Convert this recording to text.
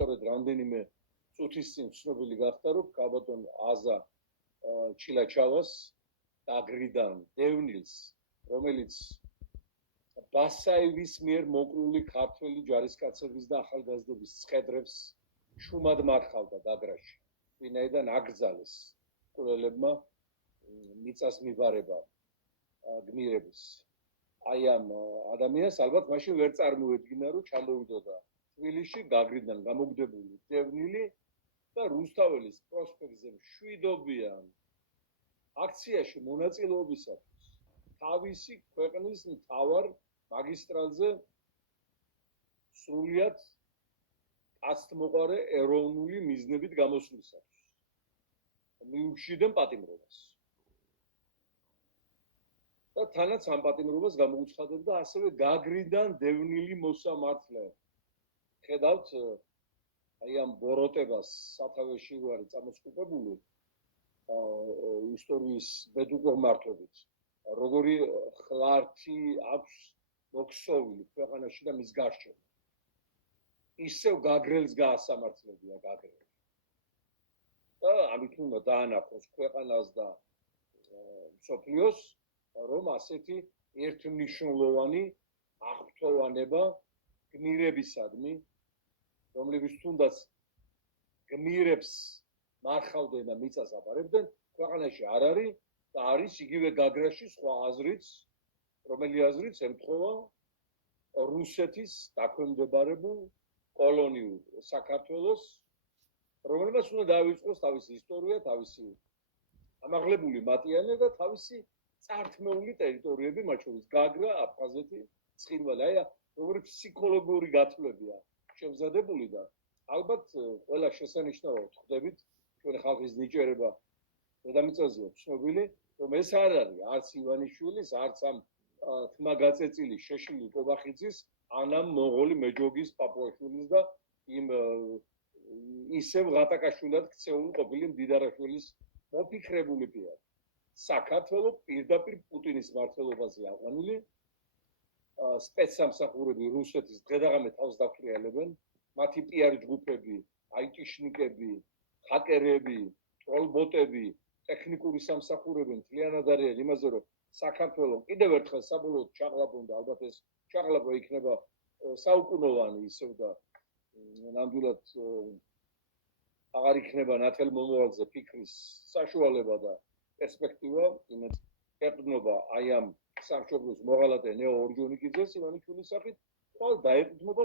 სწორედ რამდენიმე წუთის წინ ცნობილი გახდა, რომ კაბატონ აზა ჩილაჩავას აგრიდან დევნილს, რომელიც ბასაევის მიერ მოკრული ქართველი ჯარისკაცების და ახალგაზრდების ცხედრებს შუმად მარხავდა დაგრაში, ვინაიდან აკრძალეს მკვლელებმა მიწას მიბარება გმირების. აი ამ ადამიანს ალბათ მაშინ ვერ წარმოედგინა, რომ ჩამოვიდოდა თბილისში გაგრიდან გამოგდებული დევნილი და რუსთაველის პროსპექტზე მშვიდობიან აქციაში მონაწილეობისათვის თავისი ქვეყნის მთავარ მაგისტრალზე სრულიად კაცთმოყარე ეროვნული მიზნებით გამოსვლისათვის მიუშვიდნენ პატიმრობას. და თანაც ამ პატიმრობას გამოუცხადებდა ასევე გაგრიდან დევნილი მოსამართლე. ხედავთ აი ამ ბოროტებას სათავეში ვარი წამოსკუპებული ისტორიის ბედუგმართობით. როგორი ხლართი აქვს მოქსოვილი ქვეყანაში და მის გარშემო. ისევ გაგრელს გაასამართლებია გაგრელი. და ამით უნდა დაანახოს ქვეყანას და მსოფლიოს, რომ ასეთი ერთმნიშვნელოვანი აღფრთოვანება გმირებისადმი, რომლებიც თუნდაც გმირებს მარხავდნენ და მიწას აბარებდნენ, ქვეყანაში არ არის და არის იგივე გაგრაში სხვა აზრიც, რომელი აზრიც ემთხვევა რუსეთის დაქვემდებარებულ კოლონიურ საქართველოს, რომელმაც უნდა დაივიწყოს თავისი ისტორია, თავისი ამაღლებული მატიანე და თავისი წართმეული ტერიტორიები, მათ შორის გაგრა, აფხაზეთი, ცხინვალი. აი როგორი ფსიქოლოგიური გათვლებია შემზადებული და ალბათ ყველა შესანიშნავად ხვდებით ჩვენი ხალხის ნიჭერება დედამიწაზეა ცნობილი, რომ ეს არ არის არც ივანიშვილის, არც ამ თმაგაწეწილი შეშლილი კობახიძის, ანამ მონღოლი მეჯოგის პაპუაშვილის და იმ ისევ ღატაკაშვილად ქცეული ყოფილი მდიდარაშვილის მოფიქრებული პია. საქართველოს პირდაპირ პუტინის მმართველობაზე აყვანილი სპეცსამსახურები რუსეთის დღედაღამე თავს დაფრიალებენ, მათი პიარ ჯგუფები, აიტიშნიკები, ჰაკერები, ტროლბოტები, ტექნიკური სამსახურები მთლიანად არიან იმაზე, რომ საქართველოს კიდევ ერთხელ საბოლოოდ ჩაღლაბონ და ალბათ ეს ჩაღლაბა იქნება საუკუნოვანი ისევ და ნამდვილად აღარ იქნება ნათელ მომავალზე ფიქრის საშუალება და პერსპექტივა, იმედ ეყრდნობა აი ამ სამშობლოს მოღალატე ნეო ორჯონიკიძეს ივანიშვილის სახით, თვალ დაეყრდნობა